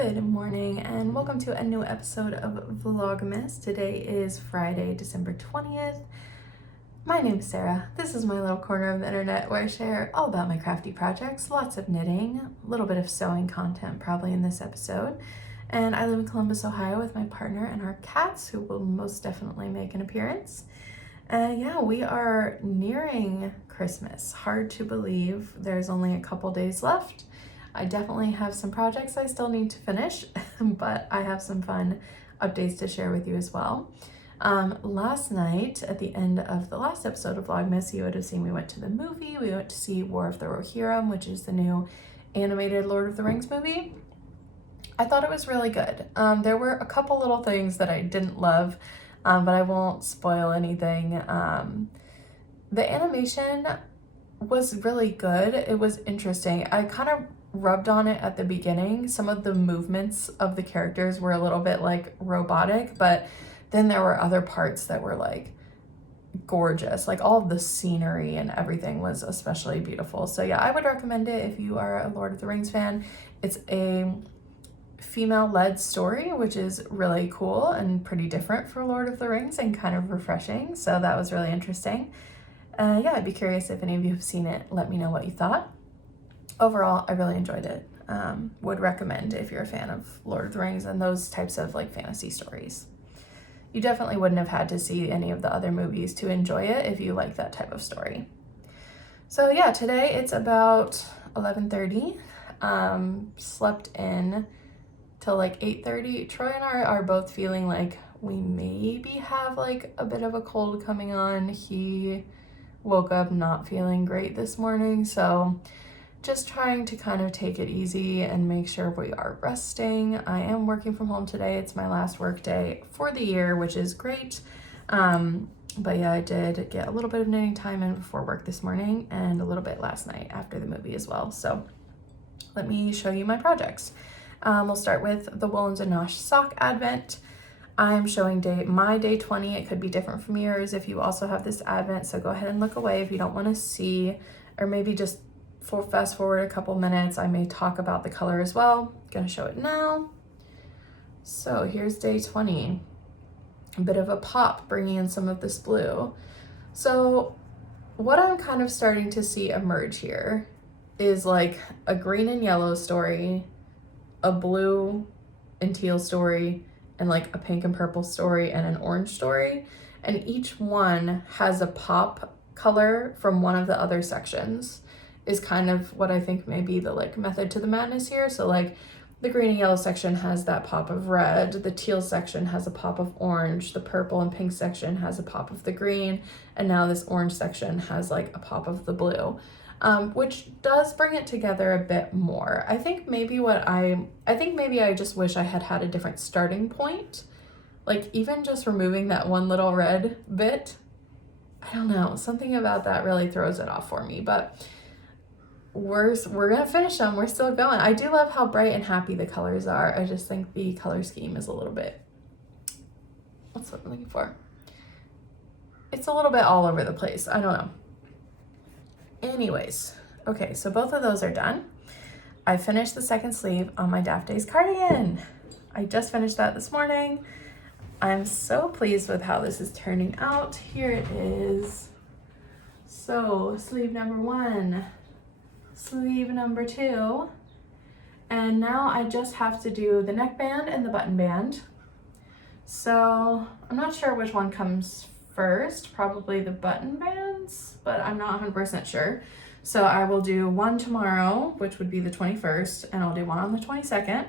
Good morning and welcome to a new episode of Vlogmas. Today is Friday, December 20th. My name's Sarah. This is my little corner of the internet where I share all about my crafty projects, lots of knitting, a little bit of sewing content probably in this episode. And I live in Columbus, Ohio with my partner and our cats who will most definitely make an appearance. Yeah, we are nearing Christmas. Hard to believe there's only a couple days left. I definitely have some projects I still need to finish, but I have some fun updates to share with you as well. Last night, at the end of the last episode of Vlogmas, you would have seen we went to the movie. We went to see War of the Rohirrim, which is the new animated Lord of the Rings movie. I thought it was really good. There were a couple little things that I didn't love, but I won't spoil anything. The animation was really good. It was interesting. I kind of rubbed on it at the beginning. Some of the movements of the characters were a little bit like robotic, but then there were other parts that were like gorgeous. Like all of the scenery and everything was especially beautiful. So yeah, I would recommend it if you are a Lord of the Rings fan. It's a female-led story, which is really cool and pretty different for Lord of the Rings and kind of refreshing. So that was really interesting. Yeah, I'd be curious if any of you have seen it. Let me know what you thought. Overall, I really enjoyed it. Would recommend if you're a fan of Lord of the Rings and those types of like fantasy stories. You definitely wouldn't have had to see any of the other movies to enjoy it if you like that type of story. So yeah, today it's about 11:30. Slept in till like 8:30. Troy and I are both feeling like we maybe have like a bit of a cold coming on. He woke up not feeling great this morning, so just trying to kind of take it easy and make sure we are resting. I am working from home today. It's my last work day for the year, which is great. But yeah, I did get a little bit of knitting time in before work this morning and a little bit last night after the movie as well. So let me show you my projects. We'll start with the Woolens and Nosh sock advent. I'm showing my day 20. It could be different from yours if you also have this advent, so go ahead and look away if you don't want to see, or maybe just fast forward a couple minutes. I may talk about the color as well. I'm gonna show it now. So here's day 20. A bit of a pop, bringing in some of this blue. So what I'm kind of starting to see emerge here is like a green and yellow story, a blue and teal story, and like a pink and purple story and an orange story. And each one has a pop color from one of the other sections is kind of what I think may be the like method to the madness here. So like the green and yellow section has that pop of red, the teal section has a pop of orange, the purple and pink section has a pop of the green, and now this orange section has like a pop of the blue. Which does bring it together a bit more. I think maybe I just wish I had a different starting point. Like even just removing that one little red bit, I don't know, something about that really throws it off for me, but we're gonna finish them. We're still going. I do love how bright and happy the colors are. I just think the color scheme is a little bit, what's what I'm looking for? It's a little bit all over the place. I don't know. Anyways, okay, so both of those are done. I finished the second sleeve on my Daft Days cardigan. I just finished that this morning. I'm so pleased with how this is turning out. Here it is. So sleeve number 1, sleeve number 2, and now I just have to do the neckband and the button band. So I'm not sure which one comes first, probably the button bands, but I'm not 100% sure. So I will do one tomorrow, which would be the 21st, and I'll do one on the 22nd,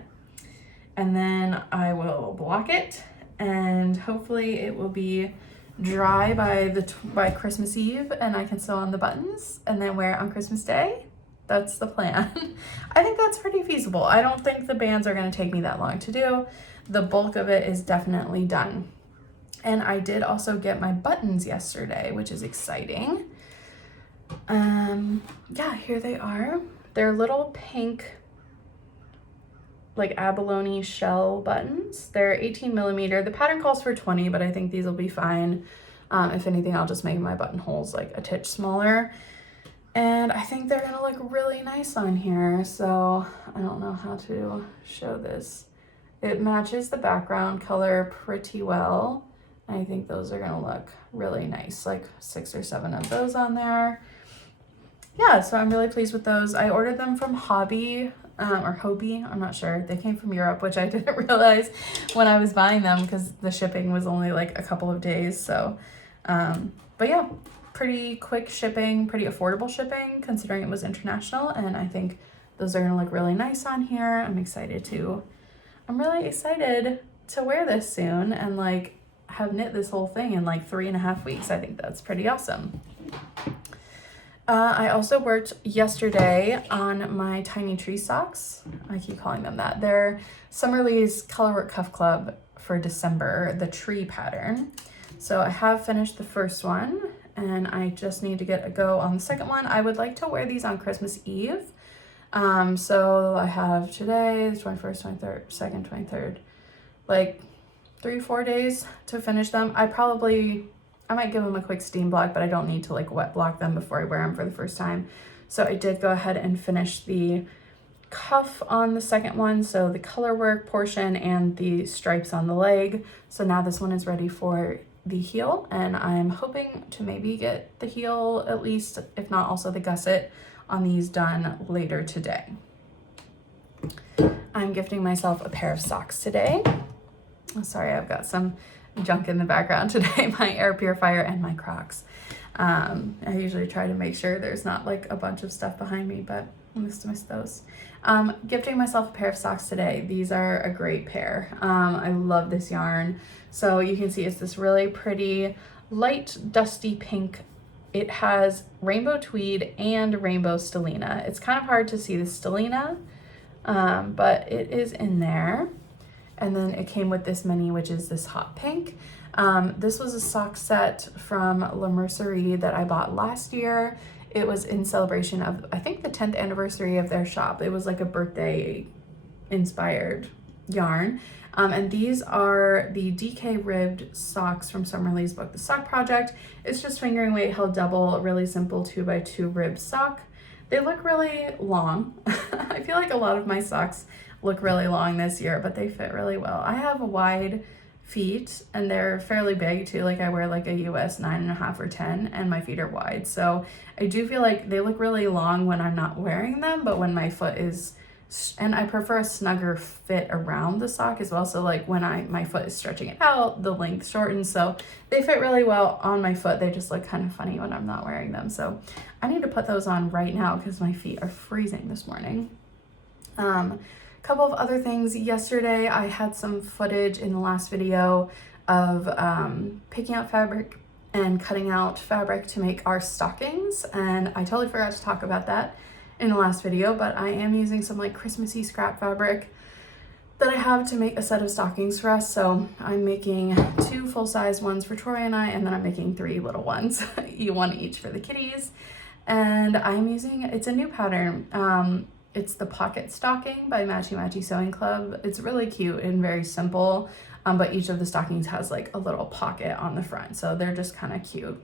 and then I will block it, and hopefully it will be dry by Christmas Eve, and I can sew on the buttons and then wear it on Christmas Day. That's the plan. I think that's pretty feasible. I don't think the bands are going to take me that long to do. The bulk of it is definitely done. And I did also get my buttons yesterday, which is exciting. Yeah, here they are. They're little pink, like abalone shell buttons. They're 18 millimeter. The pattern calls for 20, but I think these will be fine. If anything, I'll just make my buttonholes like a titch smaller. And I think they're gonna look really nice on here. So I don't know how to show this. It matches the background color pretty well. I think those are gonna look really nice, like 6 or 7 of those on there. Yeah, so I'm really pleased with those. I ordered them from Hobby, or Hobie, I'm not sure. They came from Europe, which I didn't realize when I was buying them because the shipping was only like a couple of days. So, but yeah, pretty quick shipping, pretty affordable shipping considering it was international. And I think those are gonna look really nice on here. I'm really excited to wear this soon and like have knit this whole thing in like 3.5 weeks. I think that's pretty awesome. I also worked yesterday on my tiny tree socks. I keep calling them that. They're Summerlee's Colorwork Cuff Club for December, the tree pattern. So I have finished the first one and I just need to get a go on the second one. I would like to wear these on Christmas Eve. So I have today, the 21st, 23rd, 2nd, 23rd, like 3-4 days to finish them. I might give them a quick steam block, but I don't need to like wet block them before I wear them for the first time. So I did go ahead and finish the cuff on the second one. So the color work portion and the stripes on the leg. So now this one is ready for the heel, and I'm hoping to maybe get the heel at least, if not also the gusset on these done later today. I'm gifting myself a pair of socks today. Oh, sorry, I've got some junk in the background today, my air purifier and my Crocs. I usually try to make sure there's not like a bunch of stuff behind me, but I must miss those. Gifting myself a pair of socks today. These are a great pair. I love this yarn. So you can see it's this really pretty light dusty pink. It has rainbow tweed and rainbow stellina. It's kind of hard to see the stellina, but it is in there. And then it came with this mini, which is this hot pink. This was a sock set from La Mercerie that I bought last year. It was in celebration of, I think, the 10th anniversary of their shop. It was like a birthday inspired yarn. And these are the DK ribbed socks from Summerlee's book, The Sock Project. It's just fingering weight held double, a really simple 2x2 rib sock. They look really long. I feel like a lot of my socks look really long this year, but they fit really well. I have wide feet and they're fairly big too. Like I wear like a US 9.5 or 10 and my feet are wide. So I do feel like they look really long when I'm not wearing them, but when my foot is, and I prefer a snugger fit around the sock as well. So like when my foot is stretching it out, the length shortens. So they fit really well on my foot. They just look kind of funny when I'm not wearing them. So I need to put those on right now because my feet are freezing this morning. Couple of other things. Yesterday I had some footage in the last video of picking out fabric and cutting out fabric to make our stockings, and I totally forgot to talk about that in the last video, but I am using some like Christmassy scrap fabric that I have to make a set of stockings for us. So I'm making 2 full-size ones for Troy and I, and then I'm making 3 little ones, one each for the kitties. And I'm using, it's a new pattern. It's the Pocket Stocking by Matchy Matchy Sewing Club. It's really cute and very simple, but each of the stockings has like a little pocket on the front. So they're just kind of cute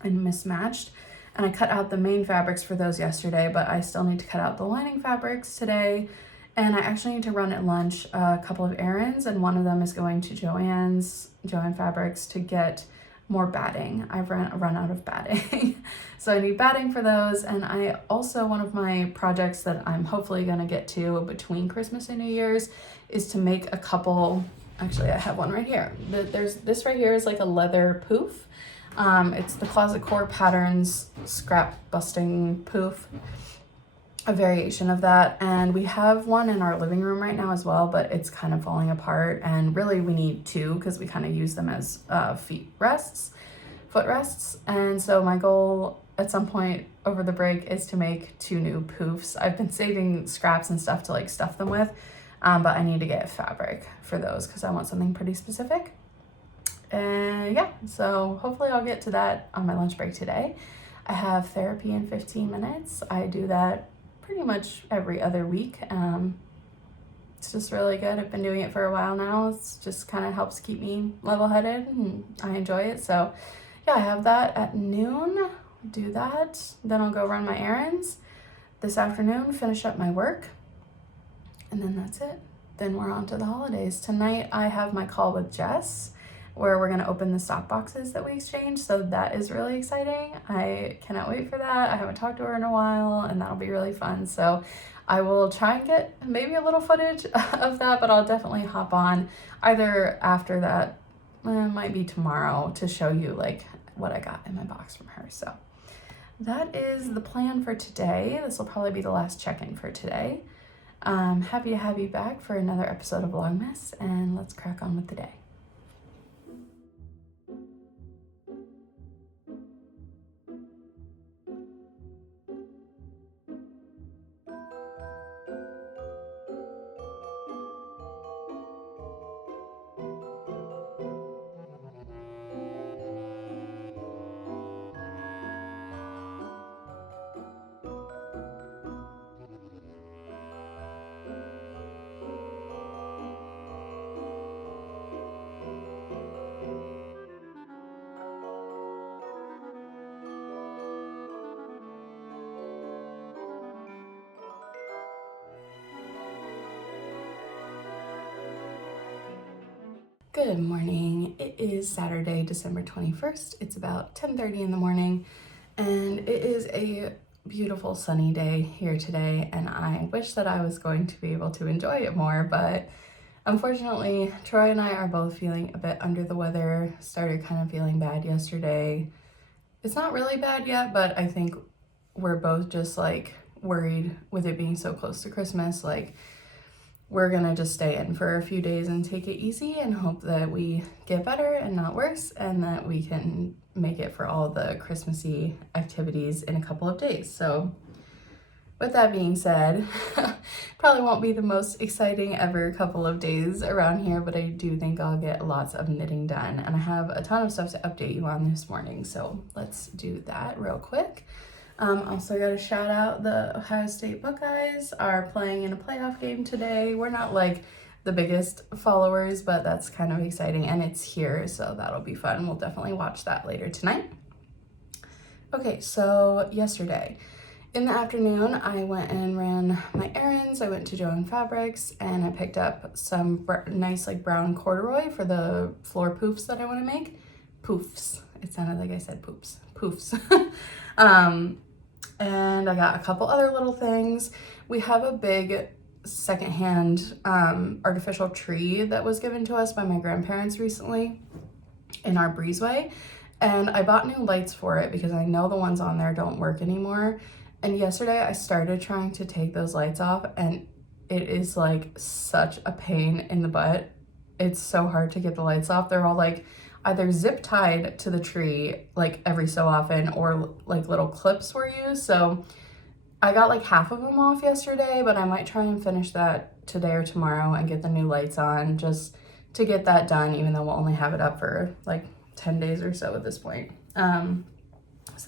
and mismatched. And I cut out the main fabrics for those yesterday, but I still need to cut out the lining fabrics today. And I actually need to run at lunch a couple of errands, and one of them is going to Joann Fabrics to get more batting. I've run out of batting. So I need batting for those. And I also, one of my projects that I'm hopefully gonna get to between Christmas and New Year's is to make a couple, actually I have one right here. There's this right here is like a leather poof. It's the Closet Core Patterns scrap busting poof, a variation of that. And we have one in our living room right now as well, but it's kind of falling apart, and really we need 2 because we kind of use them as foot rests. And so my goal at some point over the break is to make 2 new poofs. I've been saving scraps and stuff to like stuff them with, but I need to get fabric for those because I want something pretty specific. And yeah, so hopefully I'll get to that on my lunch break today. I have therapy in 15 minutes. I do that pretty much every other week. It's just really good. I've been doing it for a while now. It's just kind of helps keep me level-headed and I enjoy it. So yeah, I have that at noon. do that. Then I'll go run my errands. This afternoon, finish up my work. And then that's it. Then we're on to the holidays. Tonight I have my call with Jess where we're gonna open the stock boxes that we exchanged. So that is really exciting. I cannot wait for that. I haven't talked to her in a while and that'll be really fun. So I will try and get maybe a little footage of that, but I'll definitely hop on either after that, might be tomorrow, to show you like what I got in my box from her. So that is the plan for today. This will probably be the last check-in for today. Happy to have you back for another episode of Vlogmas, and let's crack on with the day. Good morning. It is Saturday, December 21st. It's about 10:30 in the morning, and it is a beautiful sunny day here today, and I wish that I was going to be able to enjoy it more, but unfortunately, Troy and I are both feeling a bit under the weather. Started kind of feeling bad yesterday. It's not really bad yet, but I think we're both just like worried with it being so close to Christmas. Like, we're gonna just stay in for a few days and take it easy and hope that we get better and not worse, and that we can make it for all the Christmassy activities in a couple of days. So with that being said, probably won't be the most exciting ever couple of days around here, but I do think I'll get lots of knitting done, and I have a ton of stuff to update you on this morning. So let's do that real quick. Also got to shout out the Ohio State Buckeyes are playing in a playoff game today. We're not like the biggest followers, but that's kind of exciting, and it's here, so that'll be fun. We'll definitely watch that later tonight. Okay, so yesterday in the afternoon, I went and ran my errands. I went to Joe & Fabrics and I picked up some nice like brown corduroy for the floor poofs that I want to make. Poofs. It sounded like I said poops. Poofs. And I got a couple other little things. We have a big secondhand artificial tree that was given to us by my grandparents recently in our breezeway. And I bought new lights for it because I know the ones on there don't work anymore. And yesterday I started trying to take those lights off, and it is like such a pain in the butt. It's so hard to get the lights off. They're all like either zip tied to the tree like every so often, or like little clips were used. So I got like half of them off yesterday, but I might try and finish that today or tomorrow and get the new lights on just to get that done, even though we'll only have it up for like 10 days or so at this point. So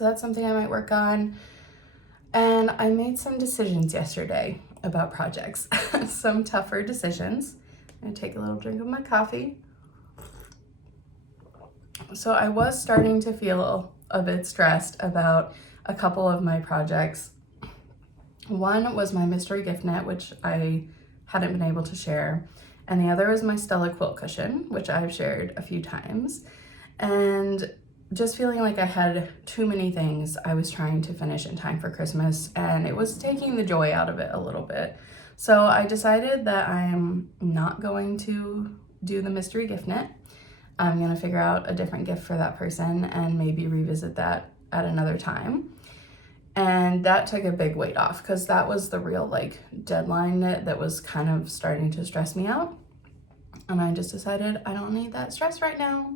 that's something I might work on. And I made some decisions yesterday about projects, some tougher decisions. I'm gonna take a little drink of my coffee. So I was starting to feel a bit stressed about a couple of my projects. One was my mystery gift net, which I hadn't been able to share. And the other is my Stella quilt cushion, which I've shared a few times. And just feeling like I had too many things I was trying to finish in time for Christmas, and it was taking the joy out of it a little bit. So I decided that I'm not going to do the mystery gift net. I'm gonna figure out a different gift for that person and maybe revisit that at another time. And that took a big weight off, because that was the real like deadline that was kind of starting to stress me out. And I just decided I don't need that stress right now.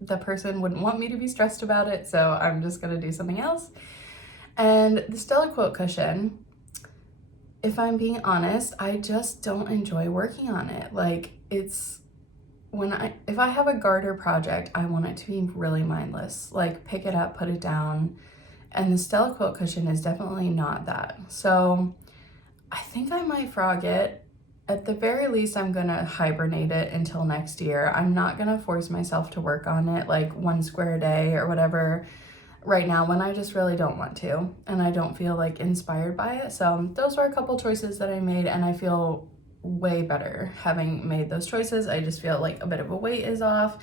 The person wouldn't want me to be stressed about it, so I'm just gonna do something else. And the Stella quilt cushion, if I'm being honest, I just don't enjoy working on it. Like, it's if I have a garter project, I want it to be really mindless. Like, pick it up, put it down. And the Stella quilt cushion is definitely not that. So I think I might frog it. At the very least, I'm gonna hibernate it until next year. I'm not gonna force myself to work on it like one square a day or whatever. right now when I just really don't want to, and I don't feel like inspired by it. So those were a couple choices that I made, and I feel way better having made those choices. I just feel like a bit of a weight is off,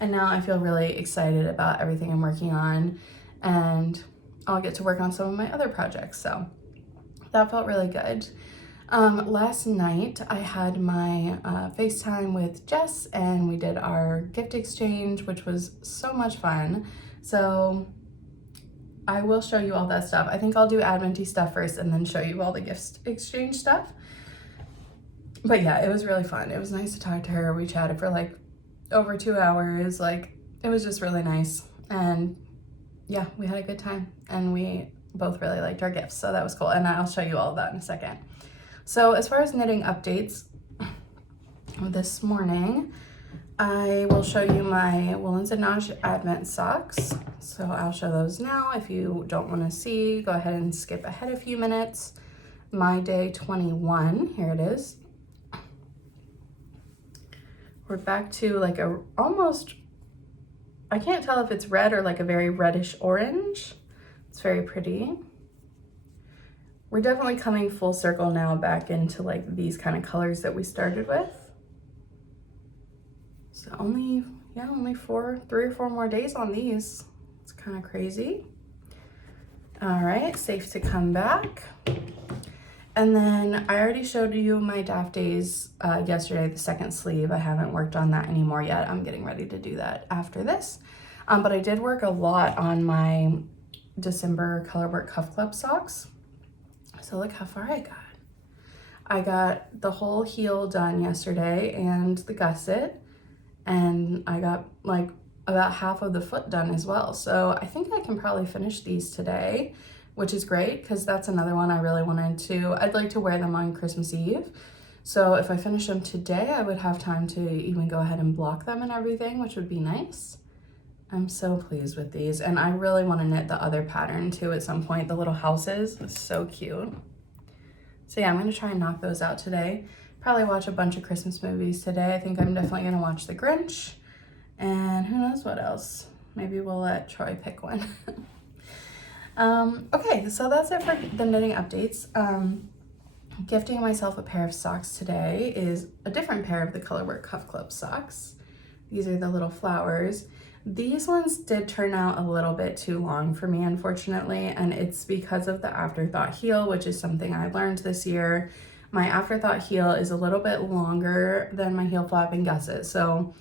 and now I feel really excited about everything I'm working on, and I'll get to work on some of my other projects. So that felt really good. Last night I had my FaceTime with Jess, and we did our gift exchange, which was so much fun. So I will show you all that stuff. I think I'll do Adventy stuff first and then show you all the gift exchange stuff. But yeah, it was really fun. It was nice to talk to her. We chatted for like over 2 hours. Like, it was just really nice. And yeah, we had a good time, and we both really liked our gifts. So that was cool. And I'll show you all of that in a second. So as far as knitting updates, this morning, I will show you my Woolens and Naj Advent socks. So I'll show those now. If you don't want to see, go ahead and skip ahead a few minutes. My day 21, here it is. We're back to like a almost, I can't tell if it's red or like a very reddish orange. It's very pretty. We're definitely coming full circle now back into like these kind of colors that we started with. So only 3 or 4 more days on these. It's kind of crazy. All right, safe to come back. And then I already showed you my Daft Days yesterday, the second sleeve. I haven't worked on that anymore yet. I'm getting ready to do that after this. But I did work a lot on my December Colorwork Cuff Club socks. So look how far I got. I got the whole heel done yesterday and the gusset, and I got like about half of the foot done as well. So I think I can probably finish these today, which is great because that's another one I really wanted to, I'd like to wear them on Christmas Eve. So if I finish them today, I would have time to even go ahead and block them and everything, which would be nice. I'm so pleased with these, and I really want to knit the other pattern too at some point. The little houses, it's so cute. So yeah, I'm going to try and knock those out today. Probably watch a bunch of Christmas movies today. I think I'm definitely going to watch The Grinch, and who knows what else. Maybe we'll let Troy pick one. Okay, so that's it for the knitting updates. Gifting myself a pair of socks today is a different pair of the Colorwork Cuff Club socks. These are the little flowers. These ones did turn out a little bit too long for me, unfortunately, and it's because of the afterthought heel, which is something I learned this year. My afterthought heel is a little bit longer than my heel flap and gusset, so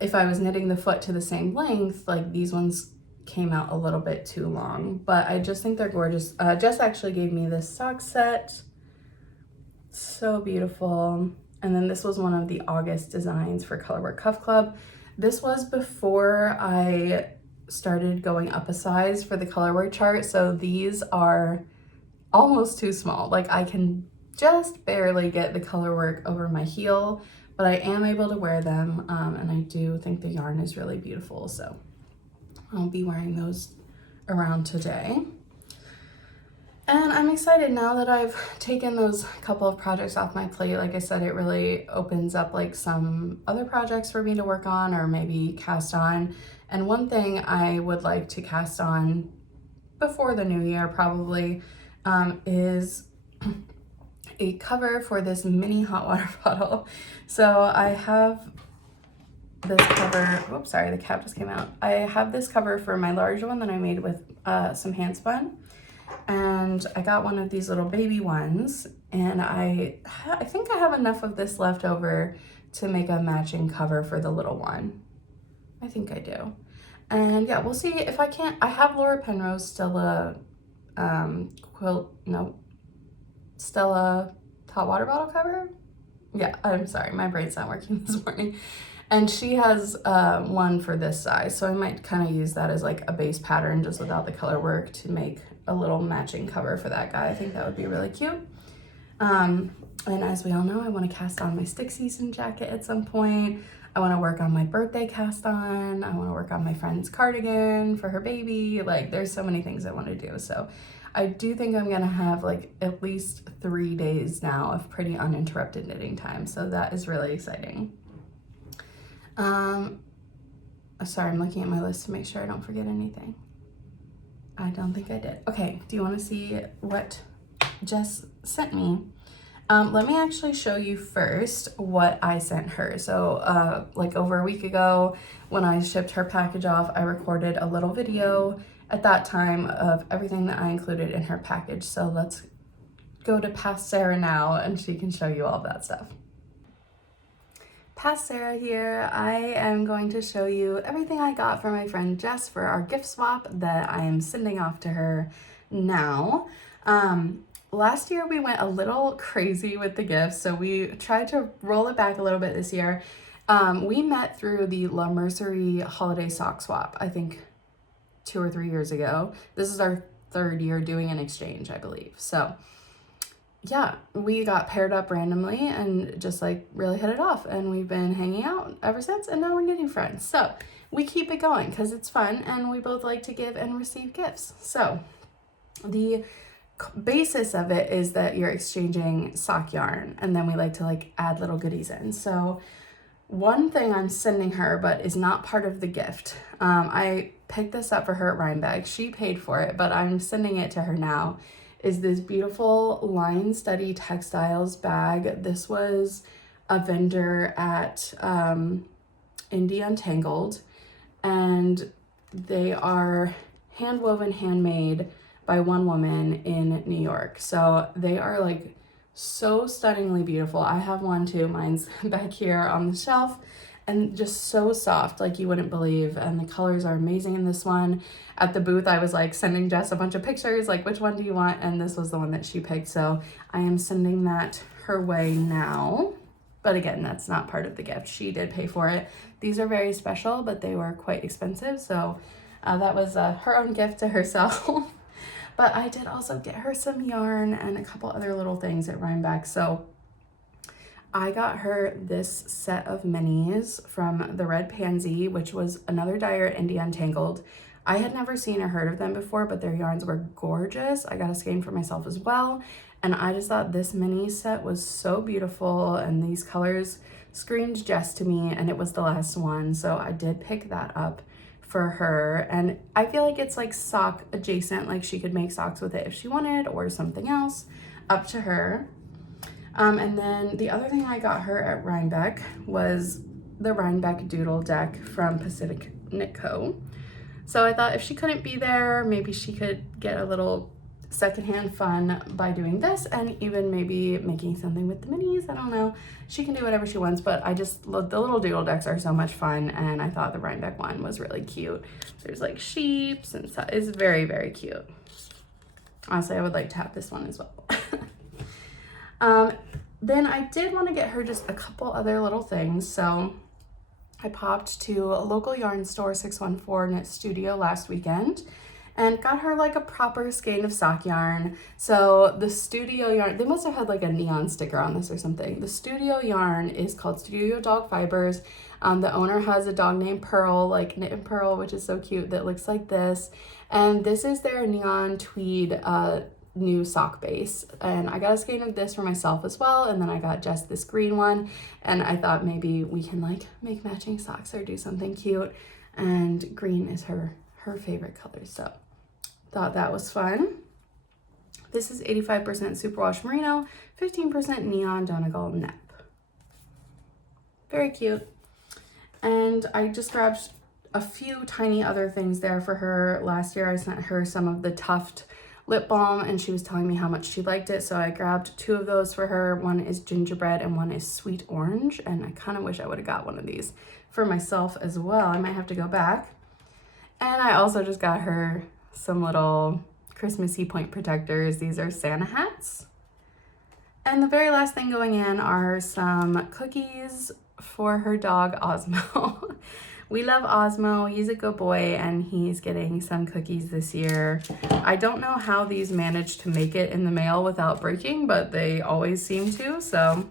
if I was knitting the foot to the same length, like these ones came out a little bit too long, but I just think they're gorgeous. Jess actually gave me this sock set. So beautiful. And then this was one of the August designs for Colorwork Cuff Club. This was before I started going up a size for the colorwork chart, so these are almost too small. Like, I can just barely get the colorwork over my heel, but I am able to wear them, and I do think the yarn is really beautiful, so I'll be wearing those around today. And I'm excited now that I've taken those couple of projects off my plate. Like I said, it really opens up like some other projects for me to work on or maybe cast on. And one thing I would like to cast on before the new year probably is a cover for this mini hot water bottle. So I have this cover, whoops, sorry, the cap just came out. I have this cover for my large one that I made with some hand spun. And I got one of these little baby ones, and I think I have enough of this left over to make a matching cover for the little one. I think I do. And yeah, we'll see if I can't. I have Laura Penrose Stella Stella hot water bottle cover. Yeah, I'm sorry, my brain's not working this morning. And she has one for this size, so I might kind of use that as like a base pattern just without the color work to make a little matching cover for that guy. I think that would be really cute. And as we all know, I want to cast on my stick season jacket at some point. I want to work on my birthday cast on. I want to work on my friend's cardigan for her baby. Like, there's so many things I want to do. So I do think I'm going to have like at least 3 days now of pretty uninterrupted knitting time. So that is really exciting. Sorry, I'm looking at my list to make sure I don't forget anything. I don't think I did. Okay, do you want to see what Jess sent me? Let me actually show you first what I sent her. So like over a week ago when I shipped her package off, I recorded a little video at that time of everything that I included in her package. So let's go to Past Sarah now and she can show you all that stuff. Past Sarah here. I am going to show you everything I got for my friend Jess for our gift swap that I am sending off to her now. Last year we went a little crazy with the gifts, so we tried to roll it back a little bit this year. We met through the La Mercerie holiday sock swap, I think 2 or 3 years ago. This is our 3rd year doing an exchange, I believe. So yeah, we got paired up randomly and just like really hit it off, and we've been hanging out ever since, and now we're getting friends. So we keep it going because it's fun and we both like to give and receive gifts. So the basis of it is that you're exchanging sock yarn, and then we like to like add little goodies in. So one thing I'm sending her but is not part of the gift, I picked this up for her at Rhinebeck. She paid for it, but I'm sending it to her now, is this beautiful Line Study Textiles bag. This was a vendor at Indie Untangled, and they are hand woven, handmade by one woman in New York. So they are like so stunningly beautiful. I have one too. Mine's back here on the shelf, and just so soft like you wouldn't believe, and the colors are amazing in this one. At the booth I was like sending Jess a bunch of pictures like, which one do you want, and this was the one that she picked, so I am sending that her way now. But again, that's not part of the gift. She did pay for it. These are very special, but they were quite expensive, so that was her own gift to herself. But I did also get her some yarn and a couple other little things at Rhinebeck. So I got her this set of minis from the Red Pansy, which was another dyer at Indie Untangled. I had never seen or heard of them before, but their yarns were gorgeous. I got a skein for myself as well. And I just thought this mini set was so beautiful, and these colors screamed Jess to me, and it was the last one. So I did pick that up for her, and I feel like it's like sock adjacent, like she could make socks with it if she wanted, or something else, up to her. And then the other thing I got her at Rhinebeck was the Rhinebeck Doodle deck from Pacific Knit Co. So I thought if she couldn't be there, maybe she could get a little secondhand fun by doing this, and even maybe making something with the minis. I don't know. She can do whatever she wants, but I just love the little doodle decks, are so much fun, and I thought the Rhinebeck one was really cute. There's like sheeps and stuff. It's very, very cute. Honestly, I would like to have this one as well. Then I did want to get her just a couple other little things. So I popped to a local yarn store, 614 Knit Studio, last weekend, and got her like a proper skein of sock yarn. So the studio yarn, they must have had like a neon sticker on this or something. The studio yarn is called Studio Dog Fibers. The owner has a dog named Pearl, like Knit and Pearl, which is so cute, that looks like this. And this is their neon tweed new sock base. And I got a skein of this for myself as well. And then I got just this green one. And I thought maybe we can like make matching socks or do something cute. And green is her favorite color. So thought that was fun. This is 85% superwash merino, 15% neon Donegal nep. Very cute. And I just grabbed a few tiny other things there for her. Last year I sent her some of the Tuft lip balm, and she was telling me how much she liked it, so I grabbed 2 of those for her. One is gingerbread and one is sweet orange, and I kind of wish I would have got one of these for myself as well. I might have to go back. And I also just got her some little Christmassy point protectors. These are Santa hats. And the very last thing going in are some cookies for her dog Osmo. We love Osmo. He's a good boy, and he's getting some cookies this year. I don't know how these managed to make it in the mail without breaking, but they always seem to. So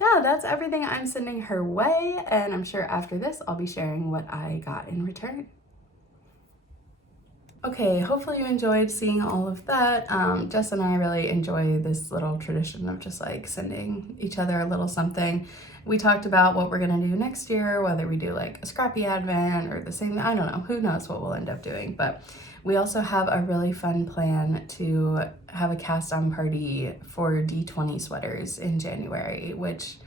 yeah, that's everything I'm sending her way, and I'm sure after this I'll be sharing what I got in return. Okay, hopefully you enjoyed seeing all of that. Jess and I really enjoy this little tradition of just like sending each other a little something. We talked about what we're gonna do next year, whether we do like a scrappy advent or the same, I don't know, who knows what we'll end up doing, but We also have a really fun plan to have a cast-on party for D20 sweaters in January, which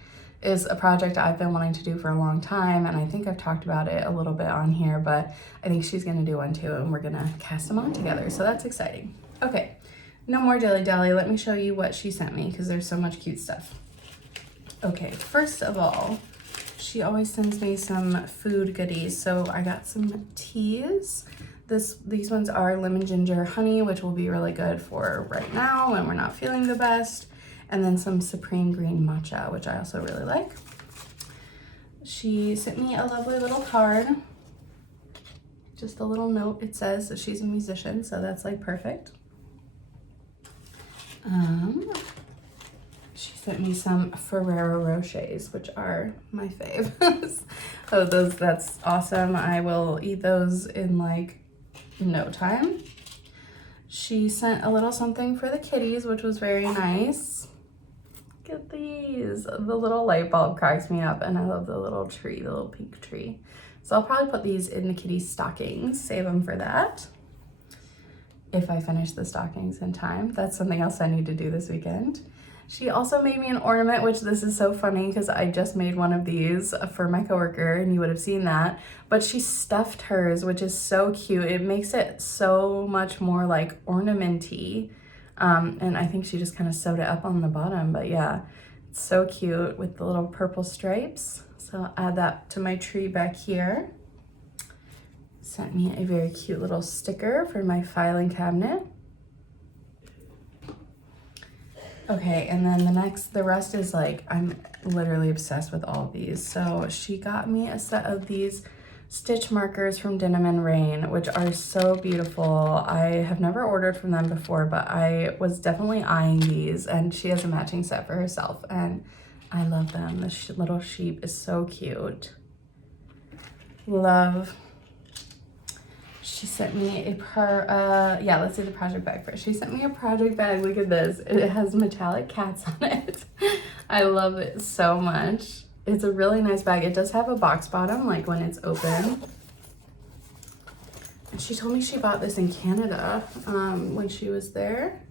is a project I've been wanting to do for a long time, and I think I've talked about it a little bit on here, but I think she's gonna do one too, and we're gonna cast them on together, so that's exciting. Okay, no more dilly-dally. Let me show you what she sent me, because there's so much cute stuff. Okay, first of all, she always sends me some food goodies, so I got some teas. These ones are lemon ginger honey, which will be really good for right now when we're not feeling the best. And then some supreme green matcha, which I also really like. She sent me a lovely little card. Just a little note. It says that she's a musician, so that's like perfect. She sent me some Ferrero Rochers, which are my fave. Oh, that's awesome. I will eat those in like no time. She sent a little something for the kitties, which was very nice. Look at these. The little light bulb cracks me up, and I love the little tree, the little pink tree. So I'll probably put these in the kitties' stockings, save them for that. If I finish the stockings in time. That's something else I need to do this weekend. She also made me an ornament, which this is so funny because I just made one of these for my coworker and you would have seen that, but she stuffed hers, which is so cute. It makes it so much more like ornamenty. And I think she just kind of sewed it up on the bottom, but yeah, it's so cute with the little purple stripes. So I'll add that to my tree back here. Sent me a very cute little sticker for my filing cabinet. Okay, and then the rest is like, I'm literally obsessed with all of these. So she got me a set of these stitch markers from Denim & Rain, which are so beautiful. I have never ordered from them before, but I was definitely eyeing these, and she has a matching set for herself, and I love them. This little sheep is so cute. Love. She sent me let's do the project bag first. She sent me a project bag. Look at this. It has metallic cats on it. I love it so much. It's a really nice bag. It does have a box bottom, like when it's open. And she told me she bought this in Canada when she was there,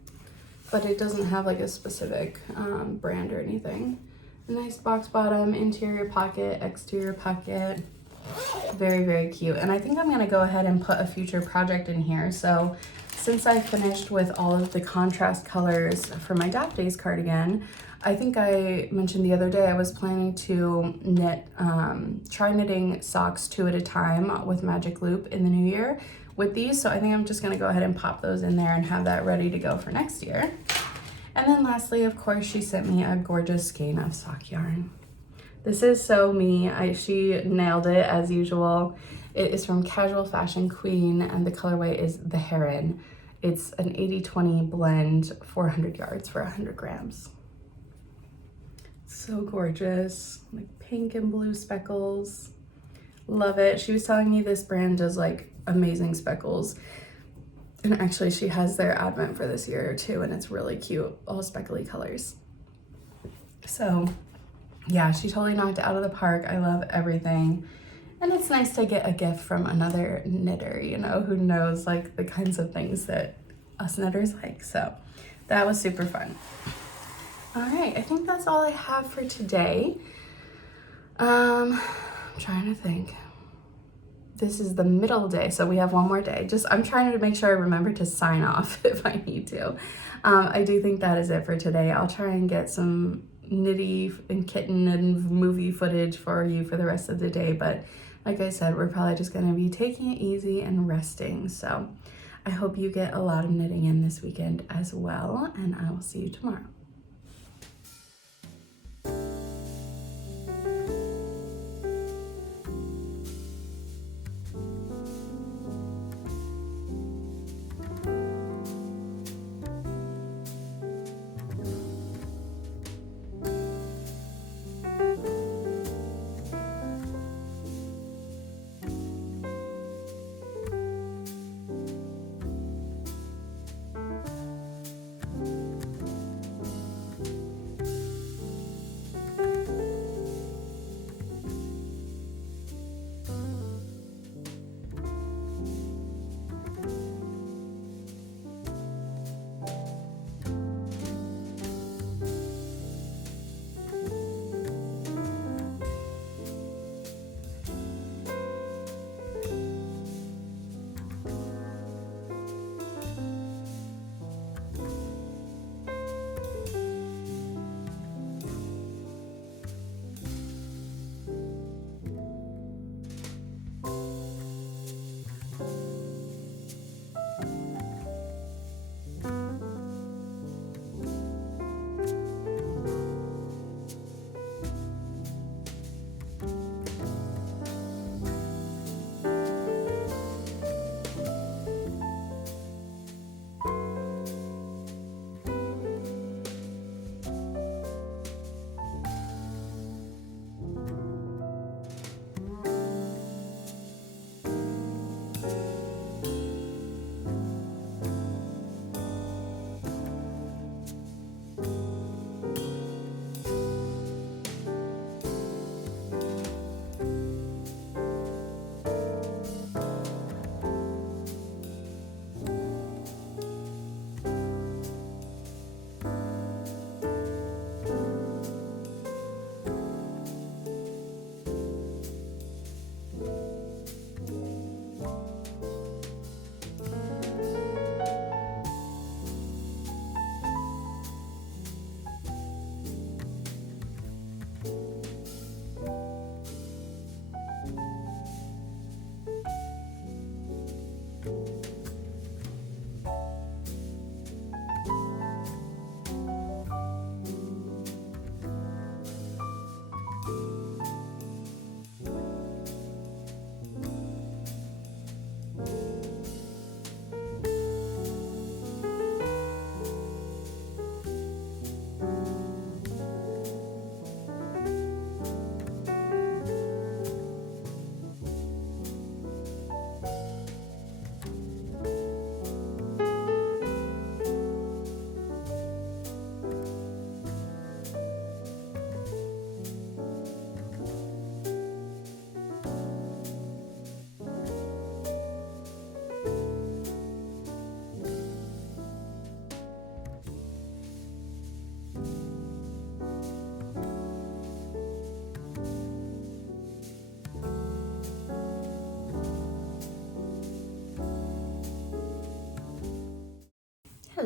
but it doesn't have like a specific brand or anything. A nice box bottom, interior pocket, exterior pocket. Very, very cute. And I think I'm gonna go ahead and put a future project in here. So since I finished with all of the contrast colors for my Dap Days cardigan, I think I mentioned the other day I was planning to knit, try knitting socks 2 at a time with Magic Loop in the new year with these. So I think I'm just gonna go ahead and pop those in there and have that ready to go for next year. And then lastly, of course, she sent me a gorgeous skein of sock yarn. This is so me. She nailed it as usual. It is from Casual Fashion Queen, and the colorway is the Heron. It's an 80-20 blend, 400 yards for 100 grams. So gorgeous, like pink and blue speckles. Love it. She was telling me this brand does like amazing speckles. And actually she has their advent for this year too, and it's really cute, all speckly colors. So yeah, she totally knocked it out of the park. I love everything. And it's nice to get a gift from another knitter, you know, who knows like the kinds of things that us knitters like. So that was super fun. All right, I think that's all I have for today. I'm trying to think. This is the middle day, so we have one more day. I'm trying to make sure I remember to sign off if I need to. I do think that is it for today. I'll try and get some nitty and kitten and movie footage for you for the rest of the day, but like I said, we're probably just gonna be taking it easy and resting. So I hope you get a lot of knitting in this weekend as well, and I will see you tomorrow.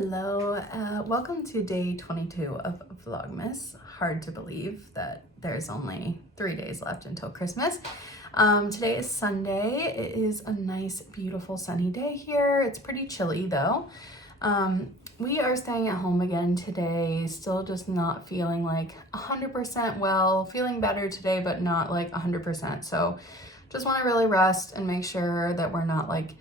Hello, welcome to day 22 of Vlogmas. Hard to believe that there's only 3 days left until Christmas. Today is Sunday. It is a nice, beautiful sunny day here. It's pretty chilly though. We are staying at home again today, still just not feeling like 100% well, feeling better today, but not like 100%. So just want to really rest and make sure that we're not like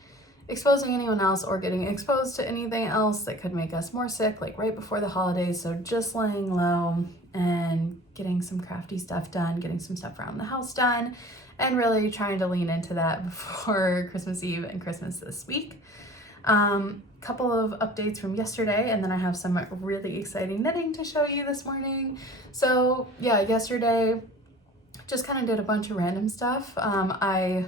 exposing anyone else or getting exposed to anything else that could make us more sick, like right before the holidays. So just laying low and getting some crafty stuff done, getting some stuff around the house done, and really trying to lean into that before Christmas Eve and Christmas this week. Couple of updates from yesterday, and then I have some really exciting knitting to show you this morning. So yeah, yesterday just kind of did a bunch of random stuff. I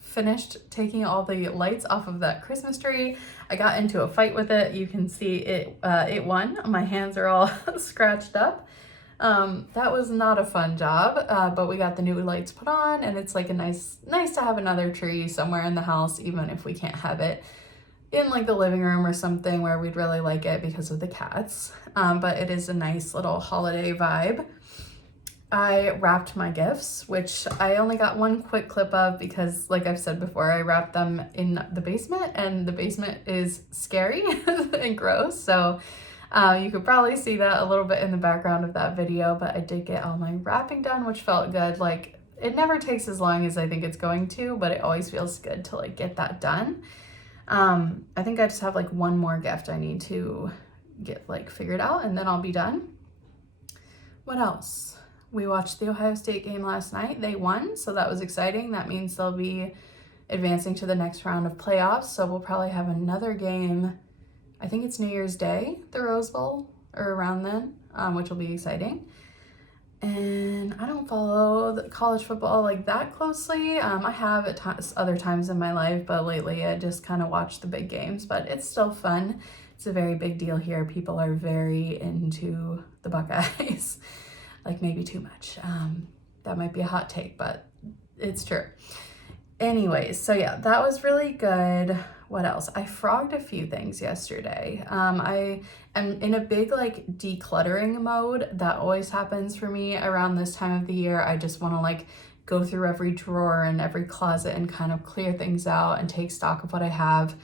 finished taking all the lights off of that Christmas tree. I got into a fight with it. You can see it won. My hands are all scratched up. That was not a fun job, but we got the new lights put on, and it's like a nice to have another tree somewhere in the house, even if we can't have it in like the living room or something where we'd really like it because of the cats. But it is a nice little holiday vibe. I wrapped my gifts, which I only got one quick clip of because, like I've said before, I wrapped them in the basement, and the basement is scary and gross. So you could probably see that a little bit in the background of that video, but I did get all my wrapping done, which felt good. Like, it never takes as long as I think it's going to, but it always feels good to like get that done. I think I just have like one more gift I need to get like figured out, and then I'll be done. What else? We watched the Ohio State game last night. They won, so that was exciting. That means they'll be advancing to the next round of playoffs, so we'll probably have another game. I think it's New Year's Day, the Rose Bowl, or around then, which will be exciting. And I don't follow the college football like that closely. I have at other times in my life, but lately I just kind of watch the big games, but it's still fun. It's a very big deal here. People are very into the Buckeyes. Like maybe too much. That might be a hot take, but it's true. Anyways, so yeah, that was really good. What else? I frogged a few things yesterday. I am in a big like decluttering mode. That always happens for me around this time of the year. I just want to like go through every drawer and every closet and kind of clear things out and take stock of what I have.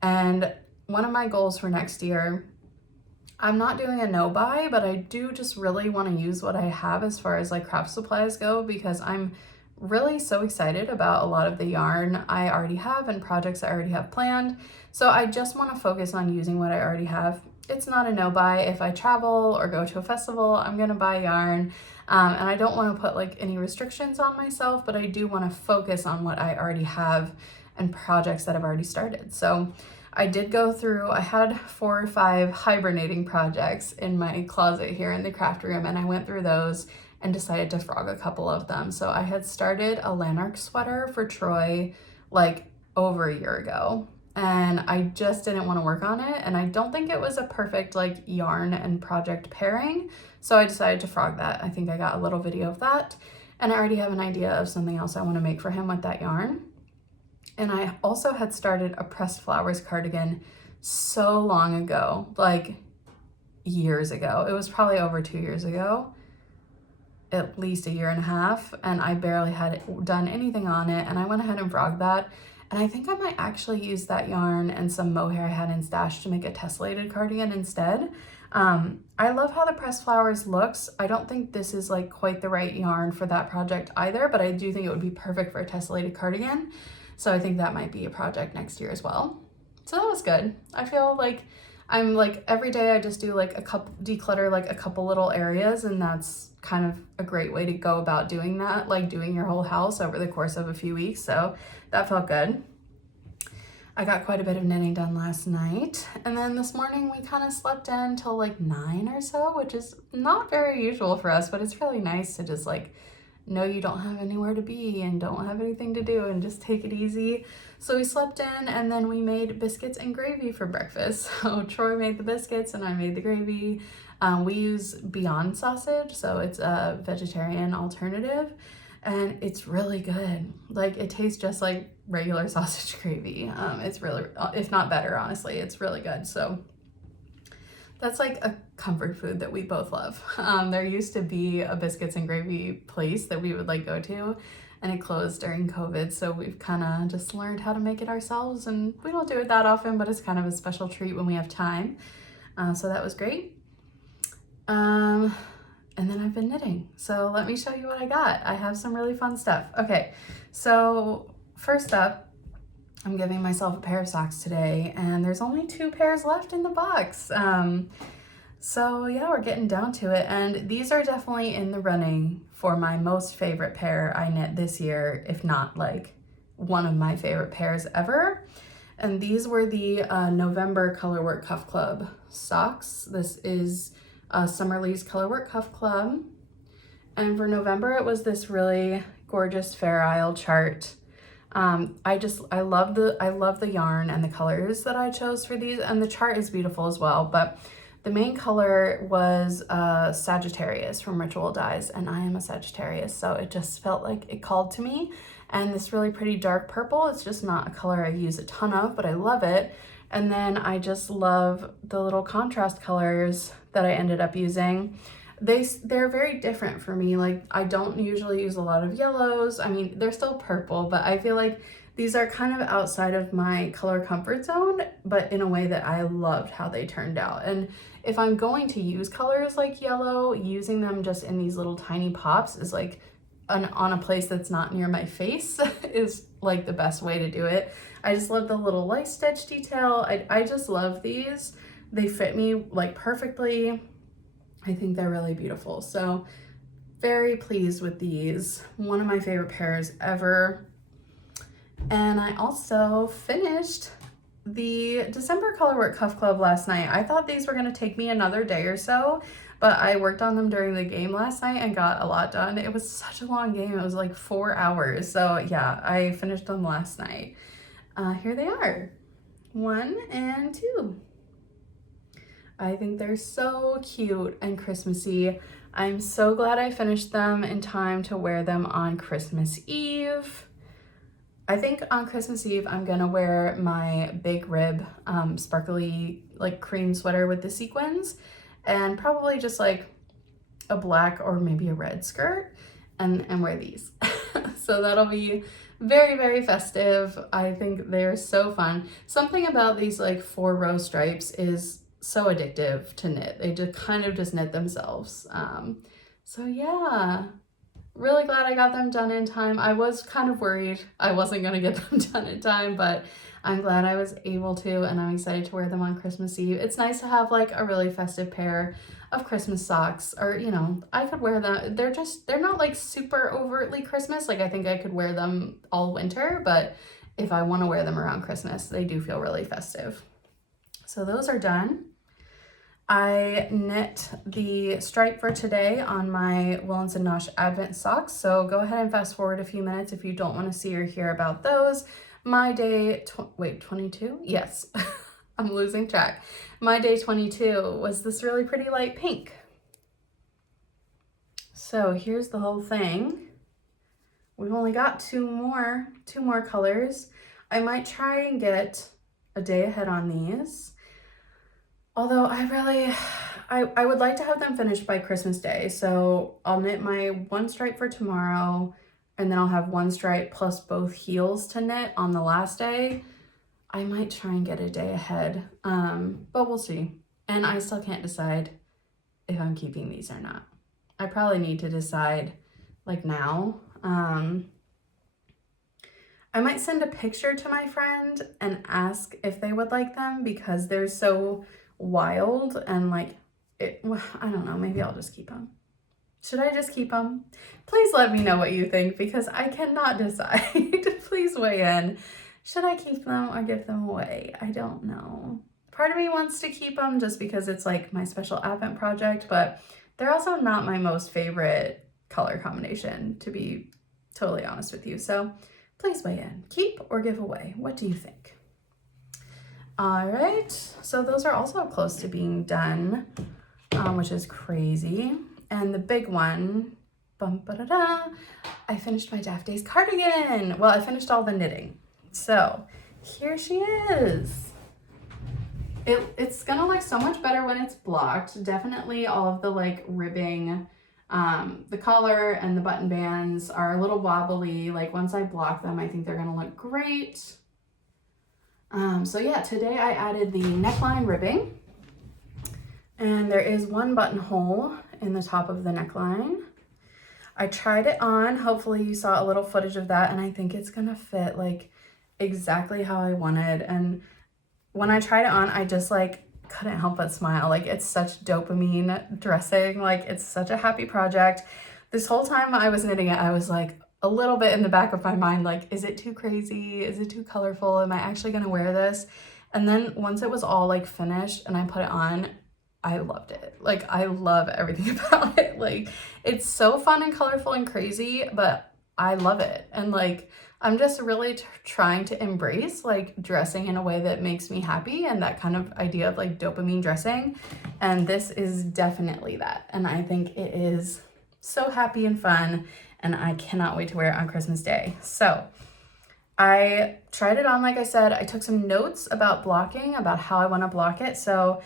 And one of my goals for next year, I'm not doing a no buy, but I do just really want to use what I have as far as like craft supplies go, because I'm really so excited about a lot of the yarn I already have and projects I already have planned. So I just want to focus on using what I already have. It's not a no buy. If I travel or go to a festival, I'm going to buy yarn. And I don't want to put like any restrictions on myself, but I do want to focus on what I already have and projects that I've already started. So I did go through, I had 4 or 5 hibernating projects in my closet here in the craft room, and I went through those and decided to frog a couple of them. So I had started a Lanark sweater for Troy like over a year ago, and I just didn't want to work on it, and I don't think it was a perfect like yarn and project pairing, so I decided to frog that. I think I got a little video of that, and I already have an idea of something else I want to make for him with that yarn. And I also had started a pressed flowers cardigan so long ago, like years ago. It was probably over 2 years ago, at least 1.5 years, and I barely had done anything on it, and I went ahead and frogged that. And I think I might actually use that yarn and some mohair I had in stash to make a tessellated cardigan instead. I love how the pressed flowers looks. I don't think this is like quite the right yarn for that project either, but I do think it would be perfect for a tessellated cardigan. So I think that might be a project next year as well. So that was good. I feel like I'm like every day I just do like declutter like a couple little areas, and that's kind of a great way to go about doing that, like doing your whole house over the course of a few weeks. So that felt good. I got quite a bit of knitting done last night, and then this morning we kind of slept in till like 9 or so, which is not very usual for us, but it's really nice to just like know you don't have anywhere to be and don't have anything to do and just take it easy. So we slept in, and then we made biscuits and gravy for breakfast. So Troy made the biscuits and I made the gravy. We use Beyond sausage, so it's a vegetarian alternative, and it's really good. Like, it tastes just like regular sausage gravy. It's really, if not better, honestly. It's really good. So That's like a comfort food that we both love. There used to be a biscuits and gravy place that we would like go to, and it closed during COVID. So we've kind of just learned how to make it ourselves, and we don't do it that often, but it's kind of a special treat when we have time. So that was great. And then I've been knitting. So let me show you what I got. I have some really fun stuff. Okay, so first up, I'm giving myself a pair of socks today, and there's only 2 pairs left in the box. So yeah, we're getting down to it. And these are definitely in the running for my most favorite pair I knit this year, if not like one of my favorite pairs ever. And these were the November Colorwork Cuff Club socks. This is Summerlee's Colorwork Cuff Club. And for November, it was this really gorgeous Fair Isle chart. I love the yarn and the colors that I chose for these, and the chart is beautiful as well, but the main color was Sagittarius from Ritual Dyes, and I am a Sagittarius, so it just felt like it called to me. And this really pretty dark purple, it's just not a color I use a ton of, but I love it. And then I just love the little contrast colors that I ended up using. They're very different for me. Like, I don't usually use a lot of yellows. I mean, they're still purple, but I feel like these are kind of outside of my color comfort zone, but in a way that I loved how they turned out. And if I'm going to use colors like yellow, using them just in these little tiny pops is like on a place that's not near my face is like the best way to do it. I just love the little light stitch detail. I just love these. They fit me like perfectly. I think they're really beautiful. So very pleased with these. One of my favorite pairs ever. And I also finished the December Colorwork Cuff Club last night. I thought these were gonna take me another day or so, but I worked on them during the game last night and got a lot done. It was such a long game. It was like 4 hours. So yeah, I finished them last night. Here they are, 1 and 2. I think they're so cute and Christmassy. I'm so glad I finished them in time to wear them on Christmas Eve. I think on Christmas Eve, I'm gonna wear my big rib sparkly like cream sweater with the sequins, and probably just like a black or maybe a red skirt, and wear these. So that'll be very, very festive. I think they're so fun. Something about these like 4-row stripes is so addictive to knit. They just kind of just knit themselves. So yeah, really glad I got them done in time. I was kind of worried I wasn't gonna get them done in time, but I'm glad I was able to, and I'm excited to wear them on Christmas Eve. It's nice to have like a really festive pair of Christmas socks, or you know, I could wear them. They're not like super overtly Christmas. Like I think I could wear them all winter, but if I want to wear them around Christmas, they do feel really festive. So those are done. I knit the stripe for today on my Willens and Nosh Advent socks, so go ahead and fast forward a few minutes if you don't want to see or hear about those. My day, 22? Yes, I'm losing track. My day 22 was this really pretty light pink. So here's the whole thing. We've only got two more colors. I might try and get a day ahead on these. Although I would like to have them finished by Christmas Day. So I'll knit my 1 stripe for tomorrow, and then I'll have 1 stripe plus both heels to knit on the last day. I might try and get a day ahead, but we'll see. And I still can't decide if I'm keeping these or not. I probably need to decide like now. I might send a picture to my friend and ask if they would like them, because they're so wild and like I don't know, maybe I'll just keep them. Should I just keep them? Please let me know what you think, because I cannot decide. Please weigh in. Should I keep them or give them away? I don't know. Part of me wants to keep them just because it's like my special Advent project, but they're also not my most favorite color combination, to be totally honest with you. So please weigh in. Keep or give away? What do you think? All right, so those are also close to being done, which is crazy. And the big one, I finished my Daft Days cardigan. Well, I finished all the knitting. So here she is. It's gonna look so much better when it's blocked. Definitely all of the like ribbing, the collar and the button bands are a little wobbly. Like once I block them, I think they're gonna look great. So yeah, today I added the neckline ribbing, and there is one buttonhole in the top of the neckline. I tried it on, hopefully you saw a little footage of that, and I think it's gonna fit like exactly how I wanted. And when I tried it on, I just like couldn't help but smile. Like it's such dopamine dressing, like it's such a happy project. This whole time I was knitting it, I was like a little bit in the back of my mind, like, is it too crazy? Is it too colorful? Am I actually gonna wear this? And then once it was all like finished and I put it on, I loved it. Like I love everything about it. Like it's so fun and colorful and crazy, but I love it. And like, I'm just really trying to embrace like dressing in a way that makes me happy and that kind of idea of like dopamine dressing. And this is definitely that. And I think it is so happy and fun, and I cannot wait to wear it on Christmas Day. So I tried it on, like I said, I took some notes about blocking, about how I want to block it. So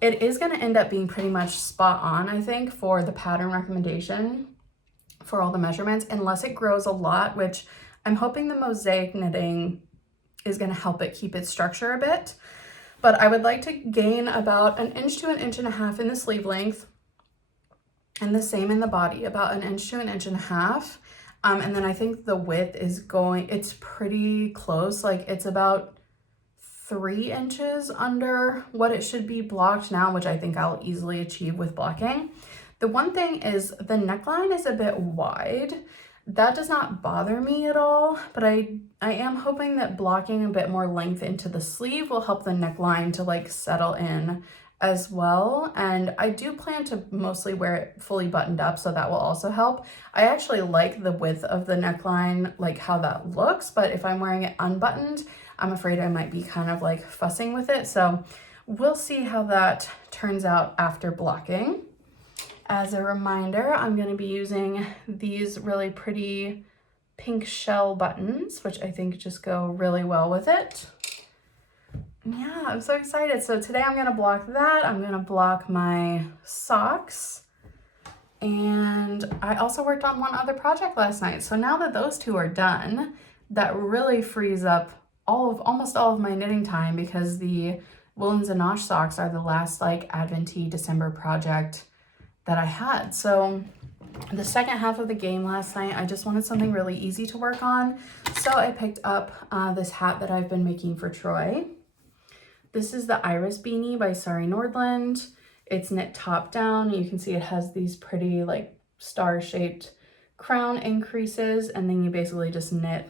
it is going to end up being pretty much spot on, I think, for the pattern recommendation for all the measurements, unless it grows a lot, which I'm hoping the mosaic knitting is going to help it keep its structure a bit. But I would like to gain about 1 inch to 1.5 inches in the sleeve length, and the same in the body, about 1 inch to 1.5 inches. And then I think the width is it's pretty close. Like it's about 3 inches under what it should be blocked now, which I think I'll easily achieve with blocking. The one thing is the neckline is a bit wide. That does not bother me at all, but I am hoping that blocking a bit more length into the sleeve will help the neckline to like settle in as well. And I do plan to mostly wear it fully buttoned up, so that will also help. I actually like the width of the neckline, like how that looks, but if I'm wearing it unbuttoned, I'm afraid I might be kind of like fussing with it. So we'll see how that turns out after blocking. As a reminder, I'm going to be using these really pretty pink shell buttons, which I think just go really well with it. Yeah, I'm so excited. So today I'm going to block that. I'm going to block my socks. And I also worked on one other project last night. So now that those two are done, that really frees up almost all of my knitting time, because the Woolens and Nosh socks are the last like Advent-y December project that I had. So the second half of the game last night, I just wanted something really easy to work on. So I picked up this hat that I've been making for Troy. This is the Iris Beanie by Sari Nordland. It's knit top down. You can see it has these pretty like star-shaped crown increases, and then you basically just knit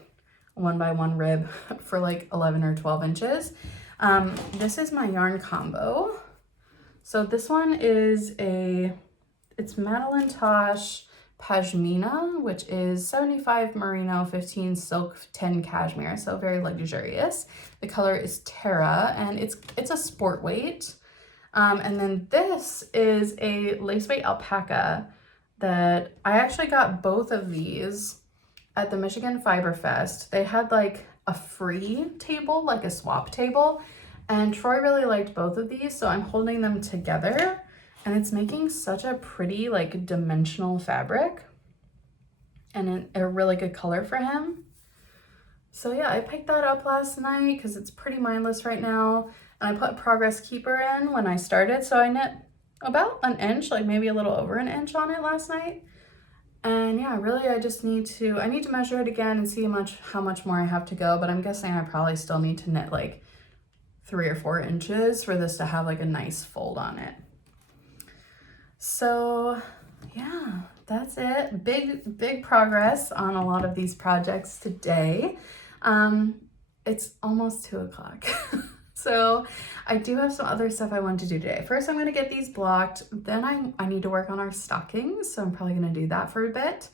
1 by 1 rib for like 11 or 12 inches. This is my yarn combo. So this one is it's Madeline Tosh Pashmina, which is 75 merino, 15 silk, 10 cashmere, so very luxurious. The color is Terra, and it's a sport weight. And then this is a lace weight alpaca that I actually got both of these at the Michigan Fiber Fest. They had like a free table, like a swap table, and Troy really liked both of these, so I'm holding them together, and it's making such a pretty like dimensional fabric and a really good color for him. So yeah, I picked that up last night because it's pretty mindless right now, and I put Progress Keeper in when I started, so I knit about 1 inch, like maybe a little over 1 inch on it last night. And yeah, really I need to measure it again and see how much more I have to go, but I'm guessing I probably still need to knit like 3 or 4 inches for this to have like a nice fold on it. So yeah, that's it. Big progress on a lot of these projects today. It's almost 2 o'clock. So I do have some other stuff I want to do today. First, I'm going to get these blocked. Then I need to work on our stockings. So I'm probably going to do that for a bit,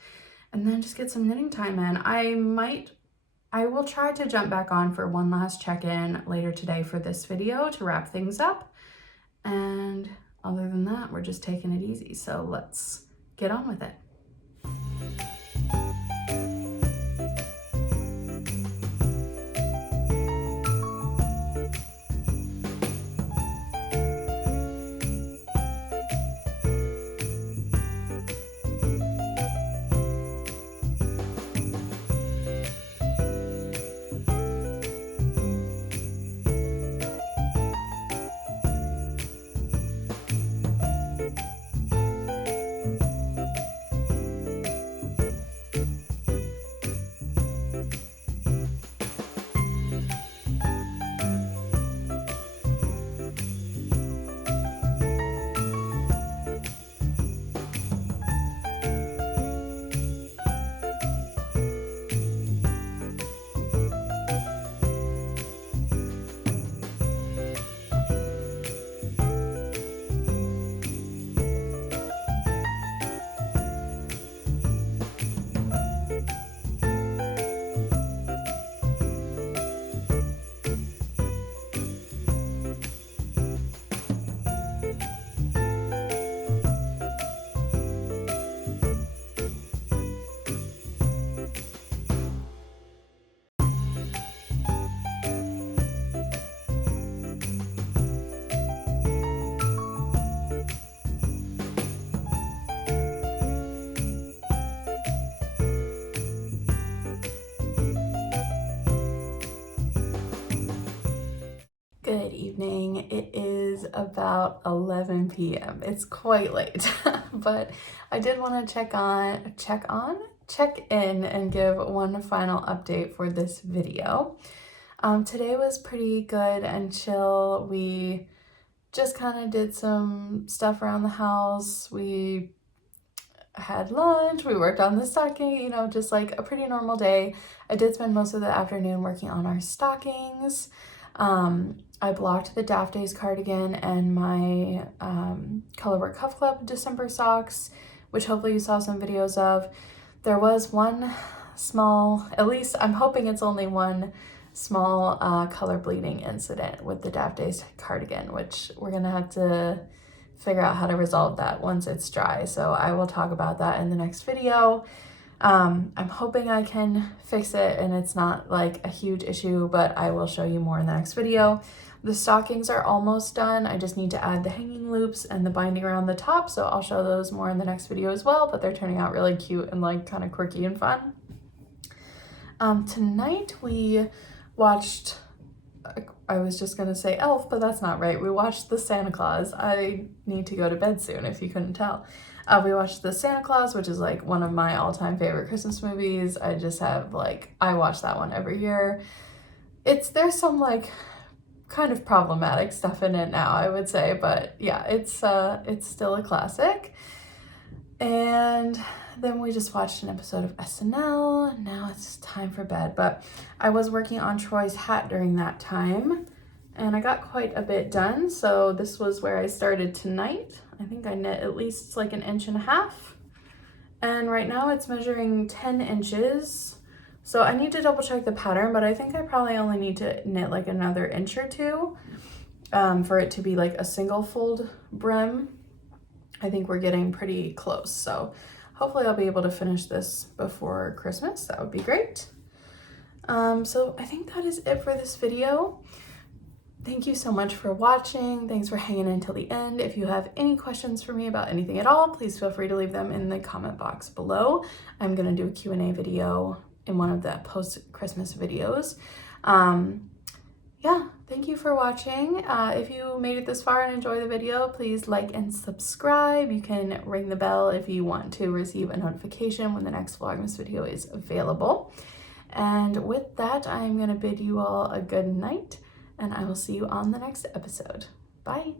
and then just get some knitting time in. I will try to jump back on for one last check-in later today for this video to wrap things up. And other than that, we're just taking it easy. So let's get on with it. Good evening. It is about 11 p.m. It's quite late, but I did want to check in and give one final update for this video. Today was pretty good and chill. We just kind of did some stuff around the house. We had lunch, we worked on the stocking, you know, just like a pretty normal day. I did spend most of the afternoon working on our stockings. I blocked the Daft Days cardigan and my Colorwork Cuff Club December socks, which hopefully you saw some videos of. There was one small, at least I'm hoping it's only one small color bleeding incident with the Daft Days cardigan, which we're gonna have to figure out how to resolve that once it's dry. So I will talk about that in the next video. I'm hoping I can fix it and it's not like a huge issue, but I will show you more in the next video. The stockings are almost done. I just need to add the hanging loops and the binding around the top, so I'll show those more in the next video as well, but they're turning out really cute and like kind of quirky and fun. Tonight we watched, I was just gonna say Elf, but that's not right. We watched the Santa Claus. I need to go to bed soon if you couldn't tell. We watched the Santa Claus, which is like one of my all-time favorite Christmas movies. I just have like, I watch that one every year. There's some like kind of problematic stuff in it now, I would say, but yeah, it's still a classic. And then we just watched an episode of SNL. Now it's time for bed, but I was working on Troy's hat during that time and I got quite a bit done. So this was where I started tonight. I think I knit at least like 1.5 inches. And right now it's measuring 10 inches. So I need to double check the pattern, but I think I probably only need to knit like another 1 or 2 inches for it to be like a single fold brim. I think we're getting pretty close. So hopefully I'll be able to finish this before Christmas. That would be great. So I think that is it for this video. Thank you so much for watching. Thanks for hanging in until the end. If you have any questions for me about anything at all, please feel free to leave them in the comment box below. I'm gonna do a Q&A video in one of the post-Christmas videos. Yeah, thank you for watching. If you made it this far and enjoy the video, please like and subscribe. You can ring the bell if you want to receive a notification when the next Vlogmas video is available. And with that, I'm gonna bid you all a good night, and I will see you on the next episode. Bye.